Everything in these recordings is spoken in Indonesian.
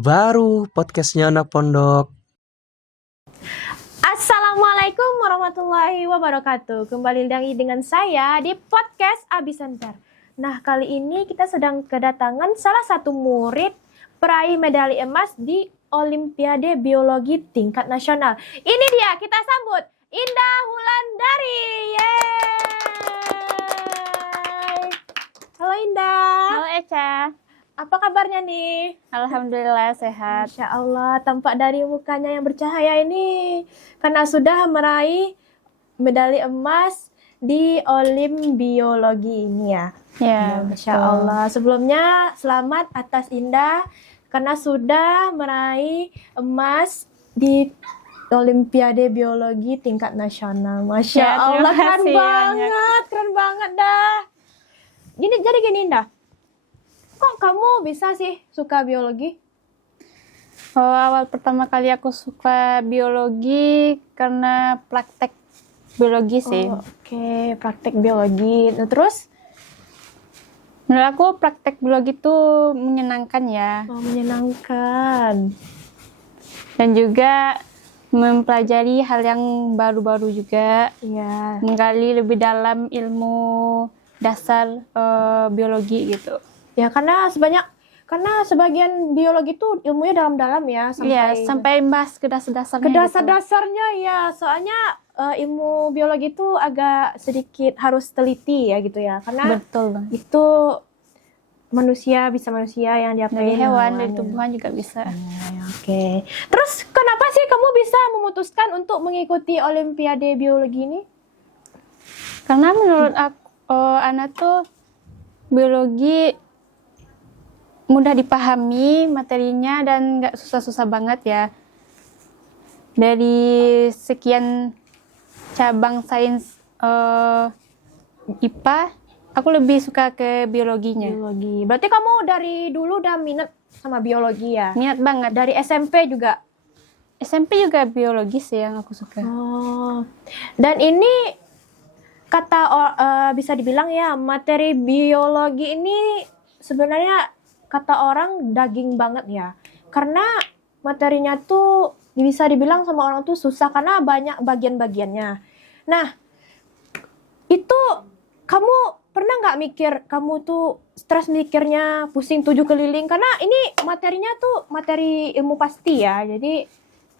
Ide baru podcastnya anak pondok. Assalamualaikum warahmatullahi wabarakatuh. Kembali lagi dengan saya di podcast Abi Center. Nah, kali ini kita sedang kedatangan salah satu murid peraih medali emas di Olimpiade Biologi tingkat nasional. Ini dia, kita sambut Indah Wulandari. Yeay! Halo Indah. Halo Eca. Apa kabarnya nih? Alhamdulillah sehat. Masya Allah, tampak dari mukanya yang bercahaya ini karena sudah meraih medali emas di Olimbiologi ini ya. Ya, Masya Allah. Sebelumnya selamat atas Indah karena sudah meraih emas di Olimpiade Biologi tingkat nasional. Masya Ya, Allah, terima keren kasih keren banget dah. Jadi gini Indah. Kok kamu bisa sih suka biologi? Awal pertama kali aku suka biologi karena praktek biologi sih. Oke, praktek biologi. Nah, terus? Menurut aku praktek biologi itu menyenangkan ya. Menyenangkan. Dan juga mempelajari hal yang baru-baru juga. Iya. Menggali lebih dalam ilmu dasar biologi gitu. Ya, karena sebagian biologi itu ilmunya dalam-dalam ya. Sampai bahas ke dasar-dasarnya. Ke dasar-dasarnya ya. Soalnya ilmu biologi itu agak sedikit harus teliti ya gitu ya. Karena Betul Bang. itu manusia yang diapain. Dari hewan, dari tumbuhan juga bisa. Oke. Terus kenapa sih kamu bisa memutuskan untuk mengikuti Olimpiade Biologi ini? Karena menurut aku, Ana tuh biologi mudah dipahami materinya dan nggak susah-susah banget ya. Dari sekian cabang sains IPA, aku lebih suka ke biologinya. Biologi. Berarti kamu dari dulu udah minat sama biologi ya? Minat banget. Dari SMP juga? SMP juga biologi sih yang aku suka. Oh. Dan ini bisa dibilang ya, materi biologi ini sebenarnya kata orang daging banget ya. Karena materinya tuh bisa dibilang sama orang tuh susah karena banyak bagian-bagiannya. Nah, itu kamu pernah nggak mikir kamu tuh stres mikirnya, pusing 7 keliling? Karena ini materinya tuh materi ilmu pasti ya. Jadi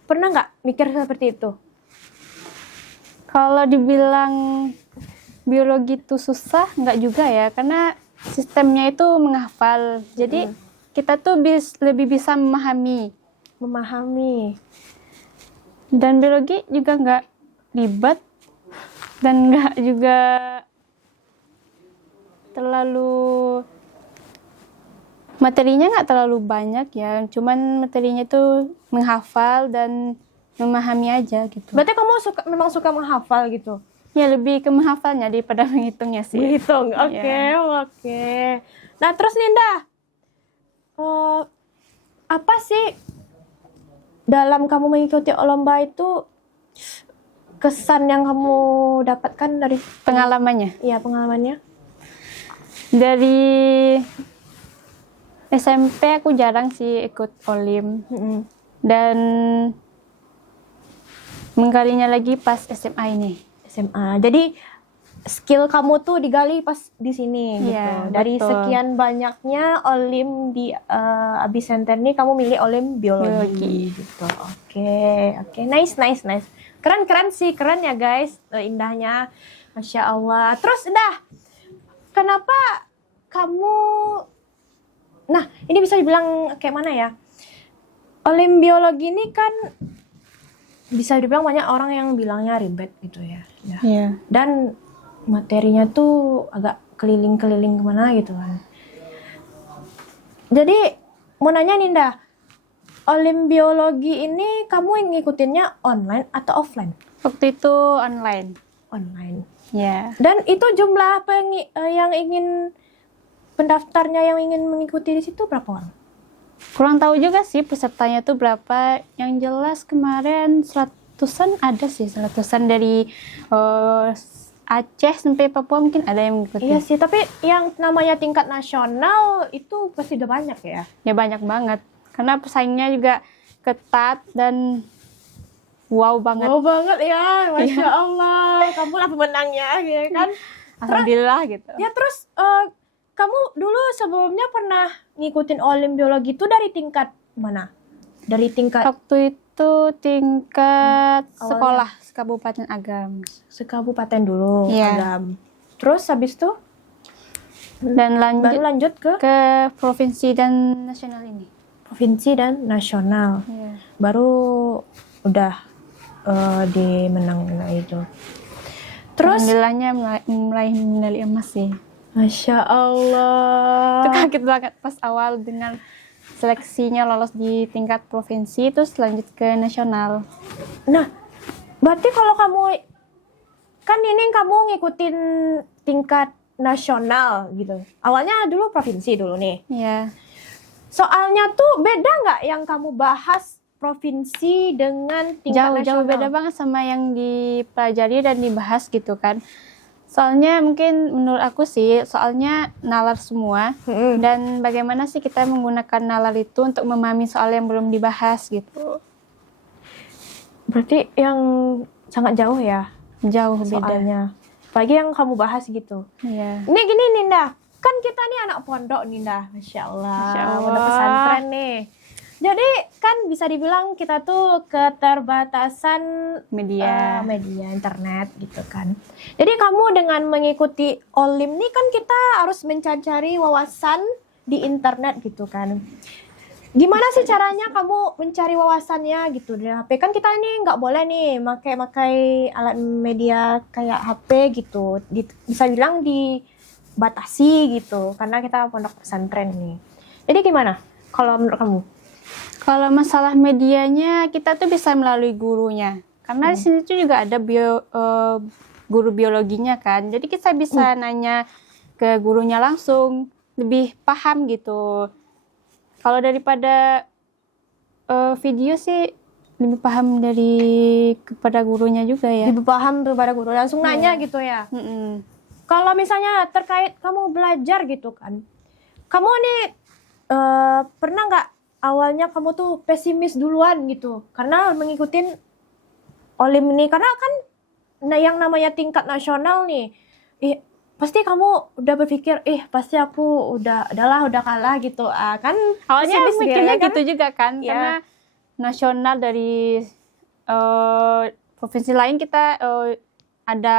pernah nggak mikir seperti itu? Kalau dibilang biologi itu susah, nggak juga ya. Karena sistemnya itu menghafal. Jadi kita tuh lebih bisa memahami. Dan biologi juga nggak ribet dan nggak juga terlalu materinya nggak terlalu banyak ya. Cuman materinya tuh menghafal dan memahami aja gitu. Berarti kamu memang suka menghafal gitu? Ya lebih ke menghafalnya daripada menghitungnya sih. Menghitung, oke. Nah terus Ninda, apa sih dalam kamu mengikuti lomba itu kesan yang kamu dapatkan dari Pengalamannya? Iya, pengalamannya. Dari SMP aku jarang sih ikut Olim. Dan menggalinya lagi pas SMA ini. SMA. Jadi skill kamu tuh digali pas di sini gitu. Iya, Dari betul. sekian banyaknya Olim di Abi Center ini kamu milih Olim Biologi gitu. Oke. Nice. Keren sih, keren ya guys. Indahnya. Masya Allah. Terus Indah, kenapa kamu ini bisa dibilang kayak mana ya? Olim Biologi ini kan bisa dibilang banyak orang yang bilangnya ribet gitu ya. Iya. Dan materinya tuh agak keliling-keliling kemana gitu kan. Jadi mau nanya Ninda, Olimbiologi ini kamu ngikutinnya online atau offline? Waktu itu online. Online. Ya. Dan itu jumlah yang ingin pendaftarnya yang ingin mengikuti di situ berapa orang? Kurang tahu juga sih pesertanya tuh berapa. Yang jelas kemarin 100-an ada sih. 100-an dari Aceh sampai Papua mungkin ada yang mengikuti. Iya sih, tapi yang namanya tingkat nasional itu pasti udah banyak ya? Ya banyak banget. karena pesaingnya juga ketat dan wow banget. Wow banget ya, Masya Allah. Kamu lah pemenangnya, ya kan? Alhamdulillah gitu. Ya terus kamu dulu sebelumnya pernah ngikutin Olim biologi itu dari tingkat mana? Dari tingkat Waktu itu tingkat Awalnya. sekolah Kabupaten Agam. sekabupaten dulu, Iya. Agam. Terus habis itu Dan baru lanjut lanjut ke ke provinsi dan nasional ini. provinsi dan nasional. Iya. Baru udah dimenang itu. Terus Alhamdulillahnya meraih medali emas sih. Masya Allah. Itu kaget banget pas awal dengan seleksinya lolos di tingkat provinsi, terus lanjut ke nasional. Nah, berarti kalau kamu kan ini kamu ngikutin tingkat nasional gitu. Awalnya dulu provinsi dulu nih. Iya. Soalnya tuh beda nggak yang kamu bahas provinsi dengan tingkat nasional? Jauh beda banget sama yang dipelajari dan dibahas gitu kan. Soalnya mungkin menurut aku sih, soalnya nalar semua. Mm-mm. Dan bagaimana sih kita menggunakan nalar itu untuk memahami soal yang belum dibahas gitu. Berarti yang sangat jauh ya Jauh beda. soalnya. Apalagi yang kamu bahas gitu. Iya. Ini gini Ninda, kan kita nih anak pondok Ninda, Masya Allah. Masya Allah. Pondok pesantren nih. Jadi kan bisa dibilang kita tuh keterbatasan Media. media internet gitu kan. Jadi kamu dengan mengikuti Olim nih kan kita harus mencari wawasan di internet gitu kan. Gimana sih caranya kamu mencari wawasannya gitu di HP? Kan kita nih nggak boleh nih makai alat media kayak HP gitu. Bisa bilang dibatasi gitu karena kita pondok pesantren nih. Jadi gimana kalau menurut kamu? Kalau masalah medianya, kita tuh bisa melalui gurunya. Karena di sini tuh juga ada guru biologinya kan. Jadi kita bisa nanya ke gurunya langsung, lebih paham gitu. Kalau daripada video sih lebih paham kepada gurunya juga ya. Lebih paham tuh pada guru langsung nanya gitu ya. Mm-mm. Kalau misalnya terkait kamu belajar gitu kan, kamu nih pernah nggak awalnya kamu tuh pesimis duluan gitu karena mengikutin Olim ini, karena kan yang namanya tingkat nasional nih, pasti kamu udah berpikir pasti aku udah kalah gitu, kan Awalnya pesimis mikirnya kan? gitu juga kan, Iya. karena nasional dari provinsi lain kita ada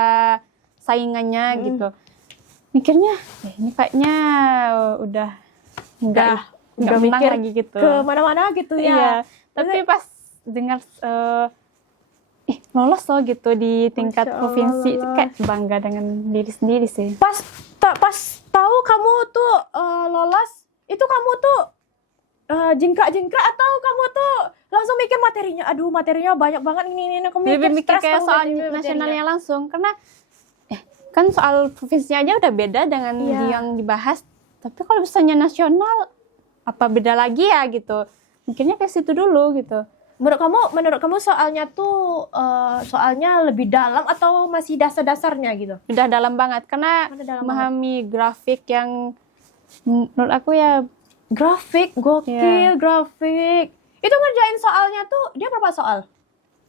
saingannya gitu. Mikirnya ini kayaknya udah nggak menang mikir lagi gitu. ke mana-mana gitu ya. Iya. Tapi pas dengar lolos loh gitu di tingkat Masya provinsi, itu Allah. kayak bangga dengan diri sendiri sih. Pas tahu kamu tuh lolos, itu kamu tuh jingkrak-jingkrak atau kamu tuh langsung mikir materinya, aduh materinya banyak banget ini kamu Lebih mikir stres kayak kamu soal materinya. nasionalnya langsung, karena kan soal provinsinya aja udah beda dengan Iya. yang dibahas. Tapi kalau misalnya nasional, apa beda lagi ya gitu. Mikirnya kayak situ dulu gitu. Menurut kamu soalnya tuh soalnya lebih dalam atau masih dasar-dasarnya gitu? Udah dalam banget, karena Udah dalam memahami grafik yang menurut aku ya Grafik, gokil, Iya. grafik. Itu ngerjain soalnya tuh dia berapa soal?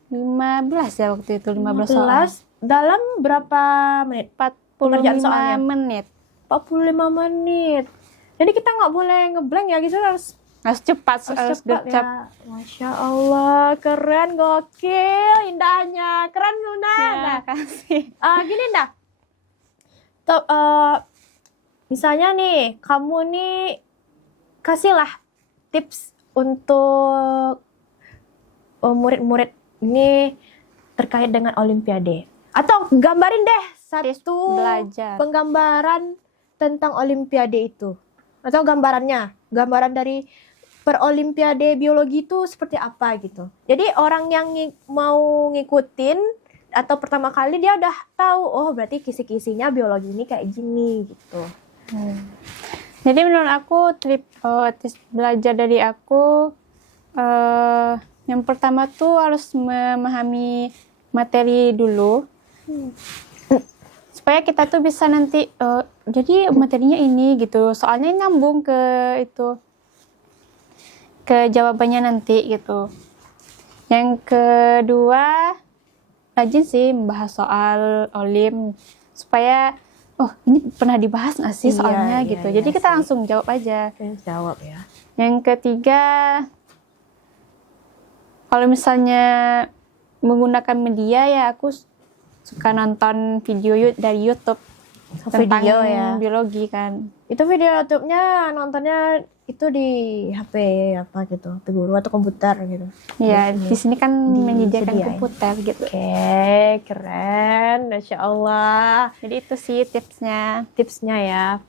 15 ya waktu itu, 15 soal. Dalam berapa menit? 45 Pengerjaan soalnya. menit. 45 menit. Jadi kita nggak boleh ngeblank ya, gitu harus Harus cepat, harus cepat gercep. ya. Masya Allah, keren, gokil, indahnya, keren Luna. Ya, Nah, kasih. gini dah, misalnya nih, kamu nih kasihlah tips untuk murid-murid ini terkait dengan Olimpiade. Atau gambarin deh satu belajar. penggambaran tentang Olimpiade itu. Atau gambaran dari Olimpiade biologi itu seperti apa gitu. Jadi orang yang mau ngikutin atau pertama kali dia udah tahu, oh berarti kisi-kisinya biologi ini kayak gini gitu. Jadi menurut aku tips belajar dari aku yang pertama tuh harus memahami materi dulu. Supaya kita tuh bisa nanti jadi materinya ini gitu. Soalnya nyambung ke itu. ke jawabannya nanti gitu. Yang kedua, rajin sih membahas soal olim supaya ini pernah dibahas nggak sih Iya, soalnya iya, gitu. iya Jadi kita sih. langsung jawab aja. Jawab ya. Yang ketiga, kalau misalnya menggunakan media ya aku suka nonton video dari YouTube tentang Video ya. biologi kan. Itu video YouTube-nya nontonnya itu di HP apa gitu, HP guru atau komputer gitu. Ya, di sini kan menyediakan disediain. komputer gitu. Oke, keren, Masya Allah. Jadi itu sih tipsnya ya.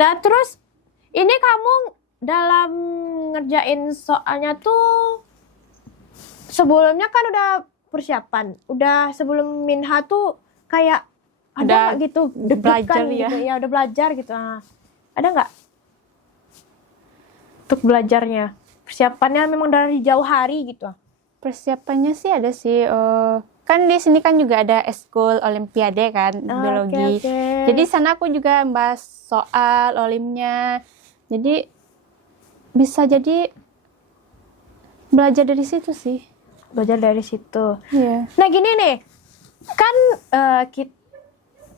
Nah, terus ini kamu dalam ngerjain soalnya tuh sebelumnya kan udah persiapan, udah sebelum Minha tuh kayak ada Udah nggak gitu belajar deg-degan ya. gitu ya, udah belajar gitu. Nah, ada nggak untuk belajarnya? Persiapannya memang dari jauh hari gitu. Persiapannya sih ada sih. Kan di sini kan juga ada eskul olimpiade kan biologi. Oke. Jadi sana aku juga bahas soal olimnya. Jadi bisa jadi belajar dari situ sih. Belajar dari situ. Iya. Nah gini nih, kan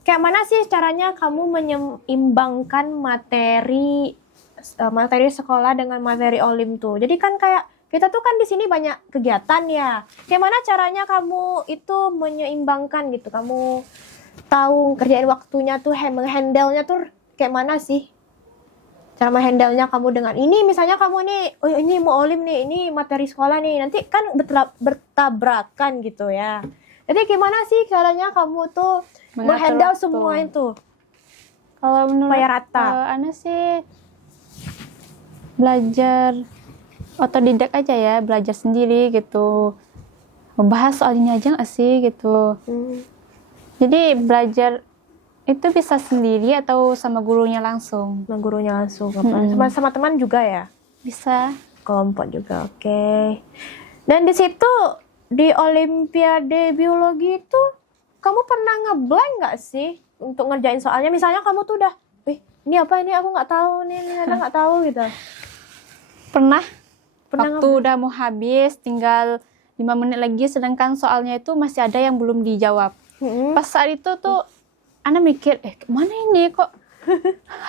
kayak mana sih caranya kamu menyeimbangkan materi sekolah dengan materi olim tuh? Jadi kan kayak kita tuh kan di sini banyak kegiatan ya. Kayak mana caranya kamu itu menyeimbangkan gitu? Kamu tahu kerjain waktunya tuh, menghandle-nya tuh kayak mana sih? Cara menghandle-nya kamu dengan ini, misalnya kamu nih, oh ini mau olim nih, ini materi sekolah nih, nanti kan bertabrakan gitu ya. Jadi gimana sih caranya kamu tuh menghandle waktu. semua itu? Kalau menurut Supaya rata. Ana sih belajar otodidak aja ya, belajar sendiri gitu. Membahas soal ini aja nggak sih gitu. Jadi belajar itu bisa sendiri atau sama gurunya langsung? Sama gurunya langsung, sama teman juga ya? Bisa. Kelompok juga, oke. Dan di situ di Olimpiade Biologi itu kamu pernah ngeblank nggak sih untuk ngerjain soalnya? Misalnya kamu tuh udah, ini apa ini aku nggak tahu nih, ini ada nggak tahu gitu. Pernah waktu ngeblank. udah mau habis, tinggal 5 menit lagi, sedangkan soalnya itu masih ada yang belum dijawab. Pas saat itu tuh Ana mikir, kemana ini kok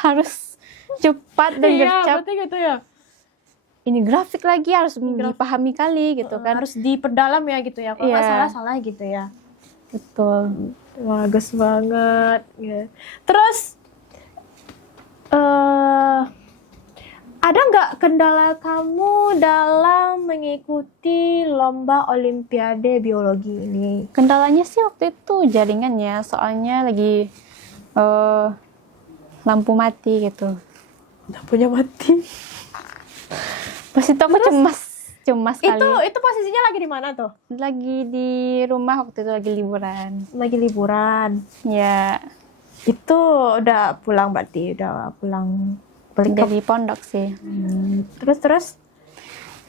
harus cepat dan gercep. Iya, berarti gitu ya. Ini grafik lagi harus dipahami kali gitu kan. Harus diperdalam ya gitu ya. Kalau nggak salah gitu ya. Betul. Bagus banget. Ya. Terus ada nggak kendala kamu dalam mengikuti lomba Olimpiade Biologi ini? Kendalanya sih waktu itu jaringannya, soalnya lagi lampu mati gitu. Lampunya mati. Pas itu aku cemas kali. Itu posisinya lagi di mana tuh? Lagi di rumah waktu itu, lagi liburan. Lagi liburan. Ya, Itu udah pulang berarti, udah pulang balik dari pondok sih. Terus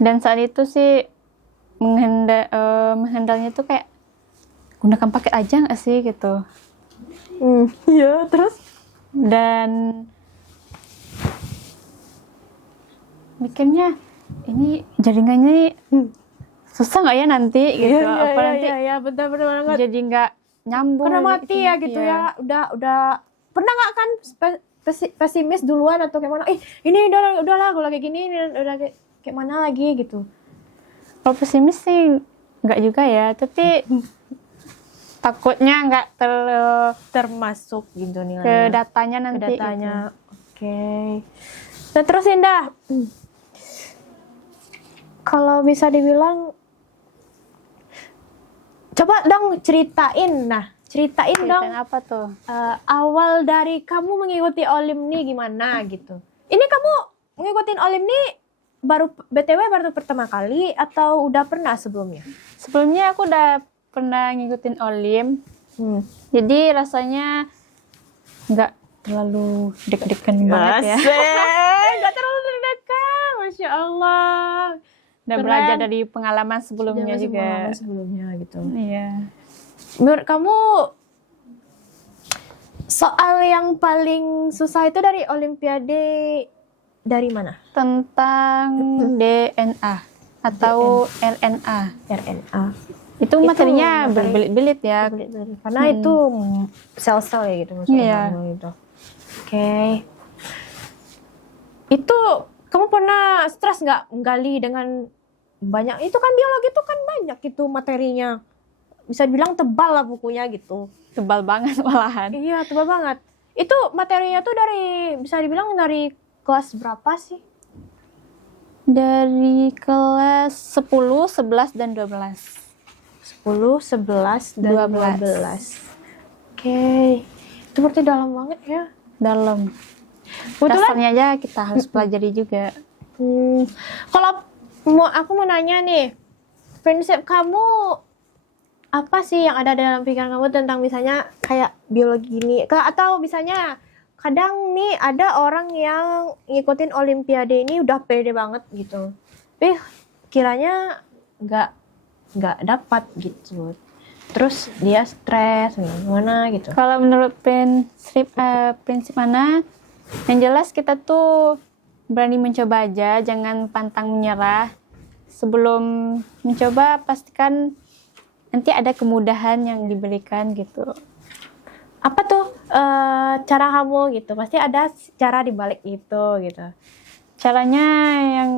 Dan saat itu sih menghandalnya tuh kayak gunakan paket aja nggak sih gitu. Iya, terus Dan mikirnya ini jaringannya susah nggak ya nanti gitu. Apa nanti iya, benar-benar banget. jadi nggak nyambung Karena mati ya gitu ya. Udah pernah nggak kan pesimis duluan atau kayak mana? Ini udahlah kalau kayak gini udah kayak mana lagi gitu. Kalau pesimis sih nggak juga ya, tapi takutnya nggak Termasuk gitu nih ke datanya nanti. Oke. Nah, terus Indah, kalau bisa dibilang, coba dong ceritain dong apa tuh? awal dari kamu mengikuti Olim nih gimana gitu. Ini kamu ngikutin Olim nih BTW baru pertama kali atau udah pernah sebelumnya? Sebelumnya aku udah pernah ngikutin Olim, jadi rasanya nggak terlalu deg-degan banget ya. Nggak terlalu deg-degan, Masya Allah. Udah Keren. belajar dari pengalaman sebelumnya juga. Pengalaman sebelumnya gitu. Iya. Menurut kamu soal yang paling susah itu dari Olimpiade dari mana? tentang DNA atau RNA. RNA. Itu materinya materi- berbelit-belit ya. Karena itu sel-sel ya gitu maksudnya Iya. kamu itu. Oke. Itu kamu pernah stres nggak menggali dengan banyak? Itu kan biologi itu kan banyak itu materinya. Bisa dibilang tebal lah bukunya gitu. Tebal banget malahan. Iya, tebal banget. Itu materinya tuh bisa dibilang dari kelas berapa sih? Dari kelas 10, 11, dan 12. 10, 11, dan 12. Oke. Itu berarti dalam banget ya. Dalam. Kebetulan Dasarnya aja kita harus pelajari juga. Kalau aku mau nanya nih, prinsip kamu apa sih yang ada dalam pikiran kamu tentang misalnya kayak biologi ini? Atau misalnya kadang nih ada orang yang ngikutin olimpiade ini udah pede banget gitu. Tapi kiranya nggak dapat gitu. Terus dia stres gimana gitu. Kalau menurut prinsip mana, yang jelas kita tuh berani mencoba aja, jangan pantang menyerah. Sebelum mencoba pastikan nanti ada kemudahan yang diberikan gitu. Apa tuh cara kamu gitu? Pasti ada cara di balik itu gitu. Caranya yang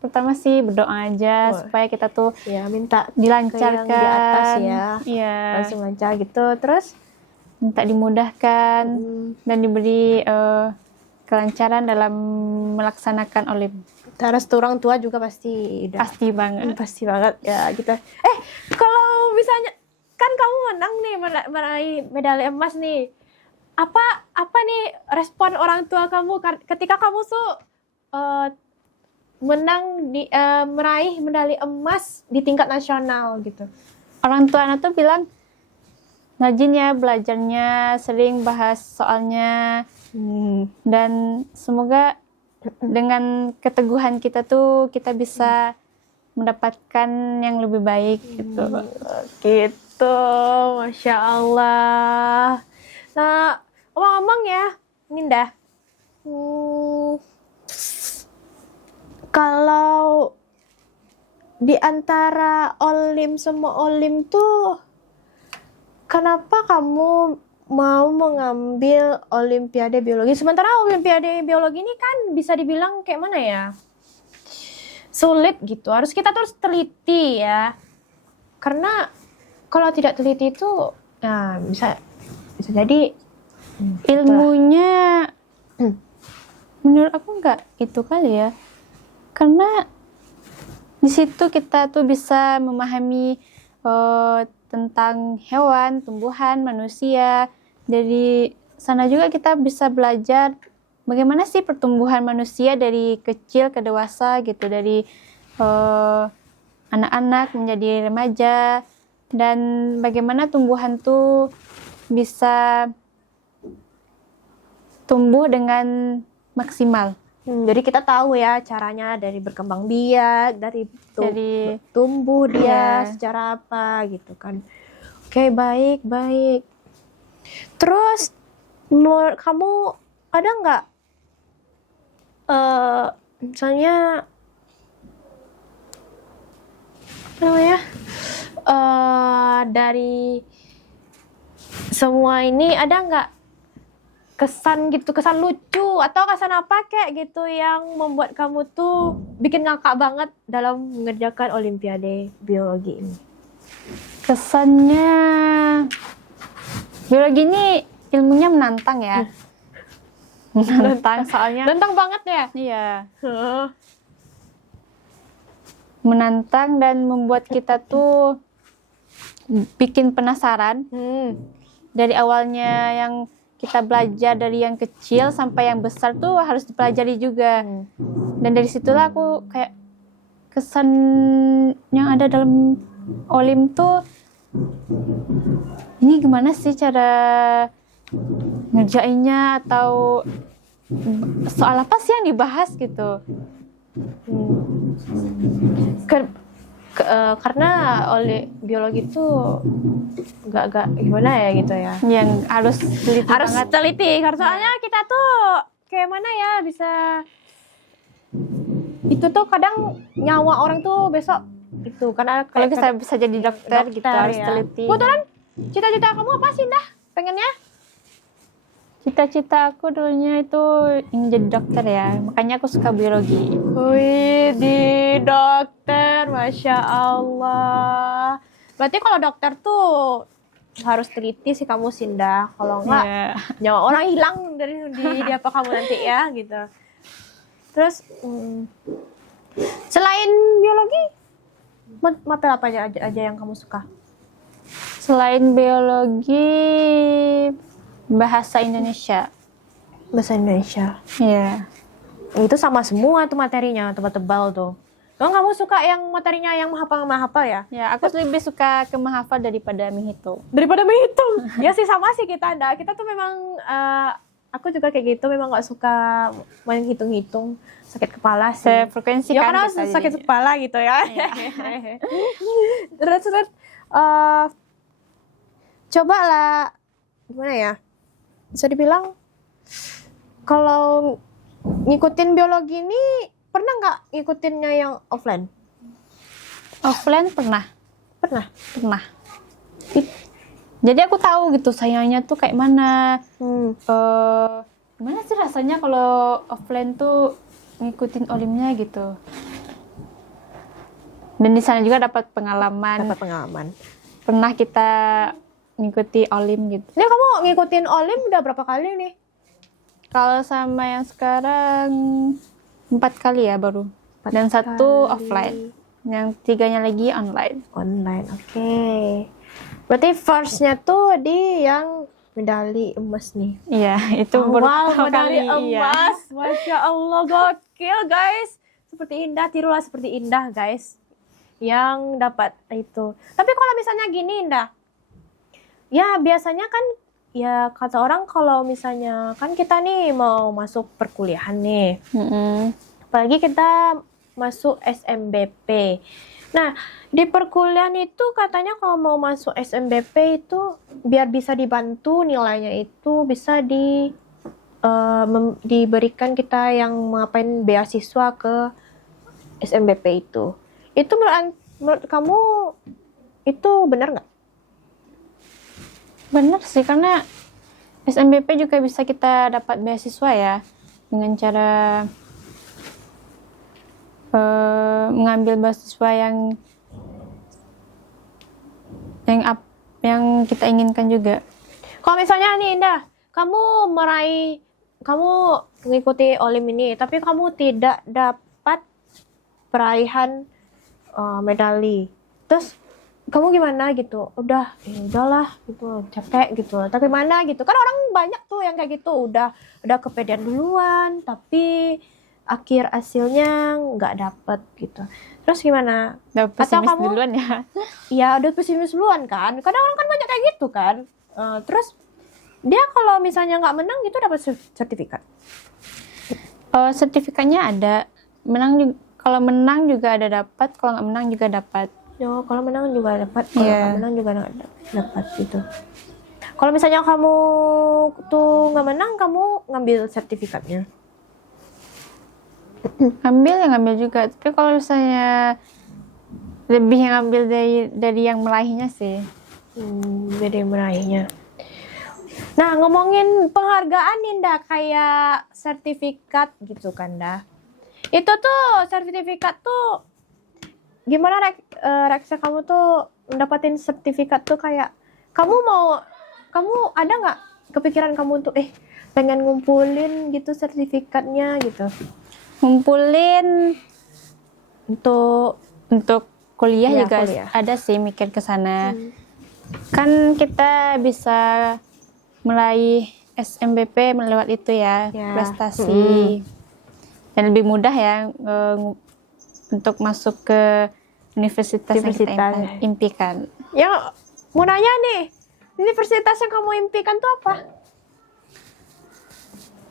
pertama sih berdoa aja Wah. supaya kita tuh Ya minta dilancarkan. ke yang di atas ya. Iya. Langsung lancar gitu. Terus Minta dimudahkan dan diberi kelancaran dalam melaksanakan olim. restu orang tua juga pasti udah Pasti banget. pasti banget ya gitu. Kalau misalnya kan kamu menang nih meraih medali emas nih. Apa nih respon orang tua kamu ketika kamu menang meraih medali emas di tingkat nasional gitu? Orang tua anak tuh bilang rajin ya belajarnya, sering bahas soalnya, dan semoga dengan keteguhan kita tuh kita bisa mendapatkan yang lebih baik gitu. Gitu, Masya Allah. Nah, omong-omong ya, Ninda. Kalau di antara semua olim tuh, kenapa kamu mau mengambil olimpiade biologi? Sementara olimpiade biologi ini kan bisa dibilang kayak mana ya? Sulit gitu. Harus kita terus teliti ya. Karena kalau tidak teliti itu ya bisa jadi Ilmunya menurut aku nggak itu kali ya, karena di situ kita tuh bisa memahami tentang hewan, tumbuhan, manusia. Dari sana juga kita bisa belajar bagaimana sih pertumbuhan manusia dari kecil ke dewasa gitu, dari anak-anak menjadi remaja, dan bagaimana tumbuhan tuh bisa tumbuh dengan maksimal. jadi kita tahu ya caranya dari berkembang biak, dari Jadi tumbuh dia Iya. secara apa gitu kan. Oke, baik. Terus menurut kamu ada nggak misalnya apa namanya dari semua ini ada nggak kesan lucu atau kesan apa kayak gitu yang membuat kamu tuh bikin ngakak banget dalam mengerjakan olimpiade biologi ini? kesannya biologi ini ilmunya menantang ya. Menantang soalnya. Nantang banget ya? Iya. Menantang dan membuat kita tuh bikin penasaran. Dari awalnya yang kita belajar dari yang kecil sampai yang besar tuh harus dipelajari juga. Dan dari situlah aku kayak kesan yang ada dalam olim tuh, ini gimana sih cara ngerjainnya, atau soal apa sih yang dibahas gitu. Karena biologi itu gak gimana ya gitu ya, Yang harus teliti harus banget. teliti karena soalnya kita tuh kayak mana ya bisa itu tuh kadang nyawa orang tuh besok itu karena Kalau kita bisa jadi dokter gitu harus ya. teliti. Kebetulan cita-cita kamu apa sih Indah? Pengennya? Cita-cita aku dulunya itu ingin jadi dokter ya, makanya aku suka biologi. Wih, di dokter, Masya Allah. Berarti kalau dokter tuh harus teliti sih kamu Sinda. Kalau enggak, Iya. nyawa orang hilang di apa kamu nanti ya gitu. Terus, selain biologi, mata apa aja yang kamu suka? Selain biologi, bahasa Indonesia. Bahasa Indonesia. Iya. Itu sama semua tuh materinya, tebal-tebal tuh. Emang kamu suka yang materinya yang menghafal ya? Ya, aku lebih suka ke menghafal daripada menghitung. Daripada menghitung. Ya sih sama sih kita, Nda. Kita tuh memang, aku juga kayak gitu, memang gak suka menghitung-hitung. Sakit kepala sih. Sefrekuensi Ya kan karena kita sakit jadinya. kepala gitu ya. Iya. Terus, coba lah, gimana ya? Bisa dibilang, kalau ngikutin biologi ini, pernah nggak ngikutinnya yang offline? Offline pernah. Pernah. Jadi aku tahu gitu sayangnya tuh kayak mana. Gimana sih rasanya kalau offline tuh ngikutin olimnya gitu. Dan di sana juga dapat pengalaman. Dapat pengalaman. Pernah kita ngikuti olim gitu. Ini kamu ngikutin olim udah berapa kali nih? Kalau sama yang sekarang 4 kali ya baru. Dan 1 kali. offline. Yang 3-nya lagi online. Online, oke. Berarti first-nya tuh di yang medali emas nih. Iya, itu baru Wow, pertama medali kali. Iya. emas. Masya Allah, gokil guys. Seperti Indah, tirulah seperti Indah guys. Yang dapat itu. Tapi kalau misalnya gini Indah. Ya biasanya kan, ya kata orang kalau misalnya kan kita nih mau masuk perkuliahan nih. Mm-mm. Apalagi kita masuk SMBP. Nah, di perkuliahan itu katanya kalau mau masuk SMBP itu biar bisa dibantu nilainya itu bisa diberikan kita yang ngapain beasiswa ke SMBP itu. Itu menurut kamu itu benar nggak? Benar sih, karena SMBP juga bisa kita dapat beasiswa ya dengan cara mengambil beasiswa yang kita inginkan juga. Kalau misalnya nih Indah, kamu mengikuti olim ini, tapi kamu tidak dapat peraihan medali. Terus kamu gimana gitu? Udah, ya udahlah gitu, capek gitu. Tapi mana gitu? Kan orang banyak tuh yang kayak gitu, udah kepedean duluan, tapi akhir hasilnya nggak dapet gitu. Terus gimana? Udah Atau pesimis kamu- duluan ya. Ya udah pesimis duluan kan. Kadang orang kan banyak kayak gitu kan. Terus dia kalau misalnya nggak menang gitu dapat sertifikat. Sertifikatnya ada. Kalau menang juga ada dapat, kalau nggak menang juga dapat. Yo, kalau menang juga dapat, kalau Iya. nggak menang juga dapat gitu. Kalau misalnya kamu tuh nggak menang, kamu ngambil sertifikatnya. Ngambil juga. Tapi kalau misalnya lebih yang ngambil dari yang meraihnya sih. Beda meraihnya. Nah, ngomongin penghargaan Ninda kayak sertifikat gitu kan dah. Itu tuh sertifikat tuh gimana reaksi kamu tuh mendapatin sertifikat tuh kayak kamu ada nggak kepikiran kamu tuh pengen ngumpulin gitu sertifikatnya gitu Ngumpulin untuk kuliah Iya, juga kuliah. ada sih mikir ke sana. Kan kita bisa meraih SMBP melewat itu ya, Ya. prestasi. Dan lebih mudah ya untuk masuk ke universitas yang kita Universitas. impikan. yang mau nanya nih, universitas yang kamu impikan tuh apa?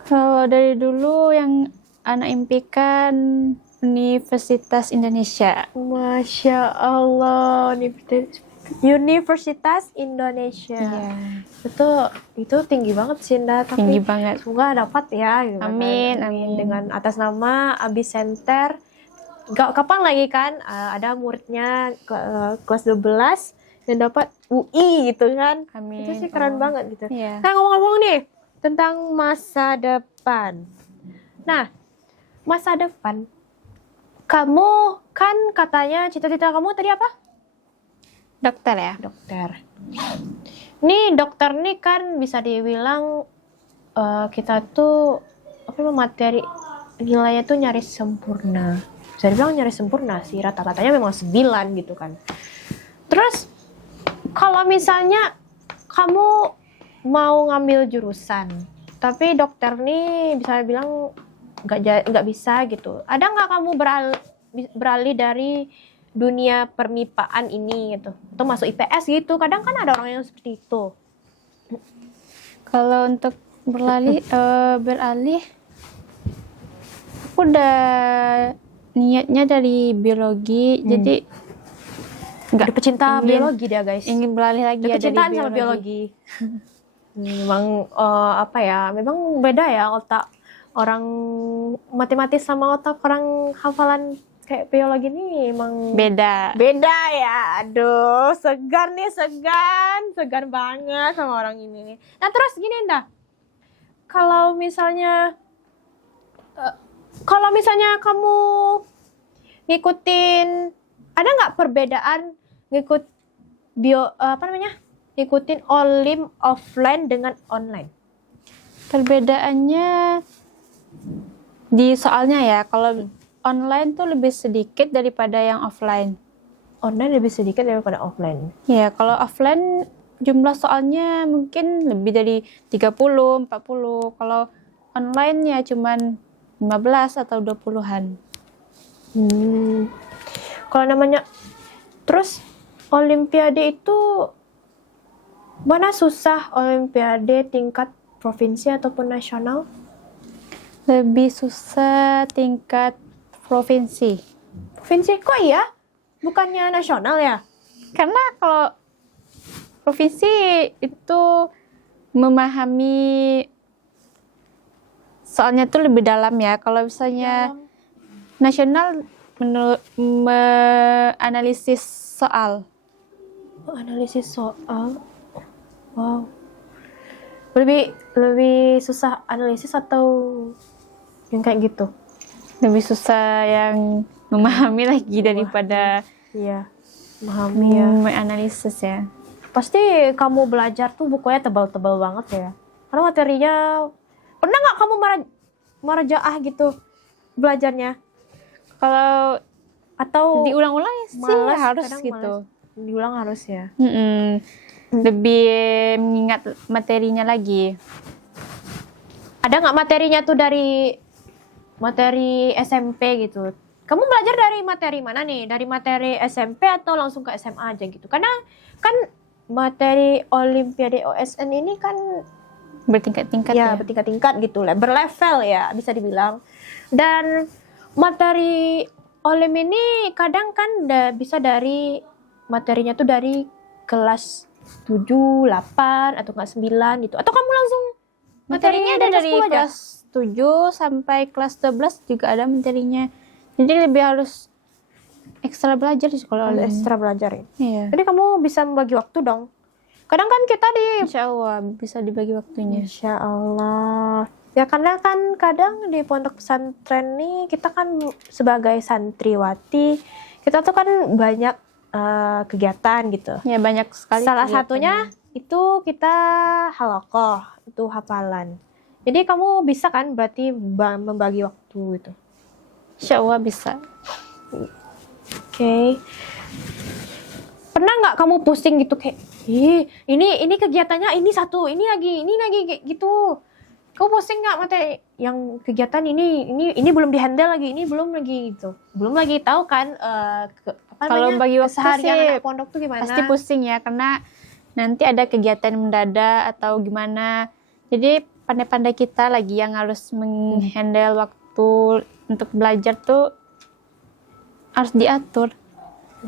Kalau dari dulu yang anak impikan Universitas Indonesia. Masya Allah, Universitas Indonesia. Iya. Itu tinggi banget sih, Nda. Tapi Tinggi banget. semoga dapat ya. Gitu kan. Amin, amin. Dengan atas nama Abi Center kapan lagi kan ada muridnya kelas 12 yang dapat UI gitu kan. Amin. Itu sih keren banget gitu. Iya. Nah, ngomong-ngomong nih tentang masa depan. Nah, masa depan. Kamu kan katanya cita-cita kamu tadi apa? Dokter ya. Dokter. Nih dokter nih kan bisa dibilang kita tuh apa namanya, materi nilainya tuh nyaris sempurna. Bisa dibilang nyaris sempurna sih, rata-ratanya memang 9 gitu kan. Terus kalau misalnya kamu mau ngambil jurusan, tapi dokter nih bisa bilang nggak bisa gitu. Ada nggak kamu beralih dari dunia permipaan ini gitu, atau masuk IPS gitu? Kadang kan ada orang yang seperti itu. Kalau untuk beralih, aku udah niatnya dari biologi, jadi Nggak pecinta ingin- biologi dia guys. ingin beralih lagi Ada ya dari kecintaan sama biologi. Memang apa ya? Memang beda ya otak orang matematis sama otak orang hafalan kayak biologi ini emang Beda. beda ya. Aduh, segan nih, segan banget sama orang ini. Nah, terus gini dah. Kalau misalnya kamu ngikutin, ada nggak perbedaan ngikutin olim offline dengan online? Perbedaannya di soalnya ya, kalau online tuh lebih sedikit daripada yang offline. Online lebih sedikit daripada offline. Ya, kalau offline jumlah soalnya mungkin lebih dari 30, 40. Kalau online ya cuman 15 atau 20-an. Kalau namanya terus olimpiade itu mana susah, olimpiade tingkat provinsi ataupun nasional? Lebih susah tingkat provinsi. Provinsi kok iya? Bukannya nasional ya? Karena kalau provinsi itu memahami soalnya tuh lebih dalam ya. Kalau misalnya nasional analisis soal. Analisis soal. Wow. Lebih susah analisis atau yang kayak gitu? Lebih susah yang memahami lagi daripada Iya. Memahami ya. menganalisis ya. Pasti kamu belajar tuh bukunya tebal-tebal banget ya. Karena materinya, pernah nggak kamu merajaah gitu belajarnya? Kalau Atau diulang-ulang sih malas, harus kadang gitu. diulang harus ya. Lebih mengingat materinya lagi. Ada nggak materinya tuh dari materi SMP gitu? Kamu belajar dari materi mana nih? Dari materi SMP atau langsung ke SMA aja gitu? Karena kan materi Olimpiade OSN ini kan Bertingkat-tingkat ya. bertingkat-tingkat gitu lah, berlevel ya bisa dibilang. Dan materi Olim ini kadang kan bisa dari materinya tuh dari kelas 7, 8 atau enggak 9 gitu. Atau kamu langsung Materinya ada dari 10 aja? kelas 7 sampai kelas 12 juga ada materinya. Jadi lebih harus ekstra belajar di sekolah Harus online. ekstra belajar ya. Iya. Jadi kamu bisa membagi waktu dong. Kadang kan kita Insya Allah bisa dibagi waktunya. Insya Allah. Ya karena kan kadang di pondok pesantren nih kita kan sebagai santriwati kita tuh kan banyak kegiatan gitu. Ya banyak sekali. Salah kegiatan. satunya itu kita halaqah, itu hafalan. Jadi kamu bisa kan berarti membagi waktu itu. Insya Allah bisa. Oke. Pernah nggak kamu pusing gitu kayak, ini kegiatannya ini satu, ini lagi kayak gitu. Kamu pusing nggak materi yang kegiatan ini belum dihandle lagi, ini belum lagi gitu. Belum lagi tahu kan Kalau bagi waktu seharian sih anak pondok tuh gimana? pasti pusing ya karena nanti ada kegiatan mendadak atau gimana. Jadi pandai-pandai kita lagi yang harus menghandle waktu untuk belajar tuh harus diatur.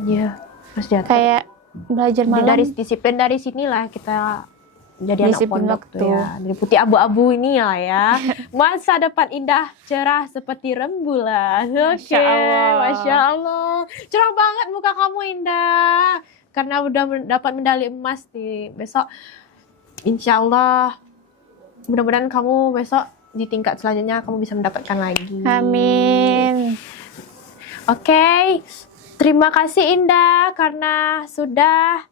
Iya, harus diatur. Kayak belajar malam. Dari disiplin dari sinilah kita jadi anak Ngisi pondok waktu. tuh ya. Dari putih abu-abu ini lah ya. Masa depan indah cerah seperti rembulan. Oke, Masya Allah. Masya Allah. Cerah banget muka kamu Indah. Karena udah dapat medali emas nih. Besok insya Allah mudah-mudahan kamu besok di tingkat selanjutnya kamu bisa mendapatkan lagi. Amin. Oke, terima kasih Indah karena sudah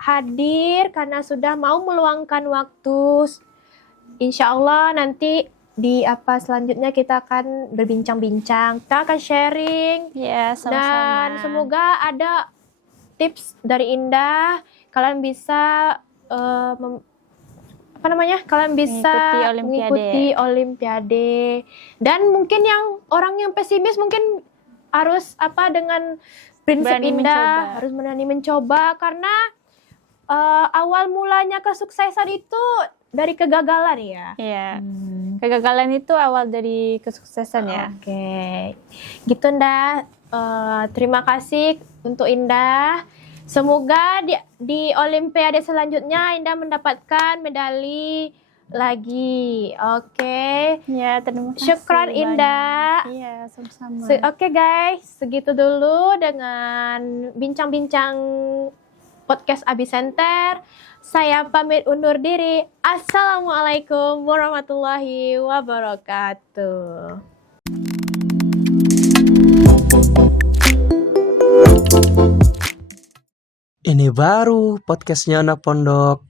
hadir, karena sudah mau meluangkan waktu. Insya Allah nanti di apa selanjutnya kita akan berbincang-bincang, kita akan sharing. Ya, Dan sama-sama. semoga ada tips dari Indah, kalian bisa kalian bisa mengikuti olimpiade. Dan mungkin yang orang yang pesimis mungkin harus dengan prinsip Berani Indah, mencoba. harus berani mencoba karena awal mulanya kesuksesan itu dari kegagalan ya. Iya. Kegagalan itu awal dari kesuksesan ya. Oke, gitu Indah. Terima kasih untuk Indah. Semoga di Olimpiade selanjutnya Indah mendapatkan medali lagi. Oke. Ya, terima kasih. Syukran banyak. Indah. Iya, sama-sama. Oke guys, segitu dulu dengan bincang-bincang podcast Abi Center. Saya pamit undur diri. Assalamualaikum warahmatullahi wabarakatuh. Ini baru podcastnya anak pondok.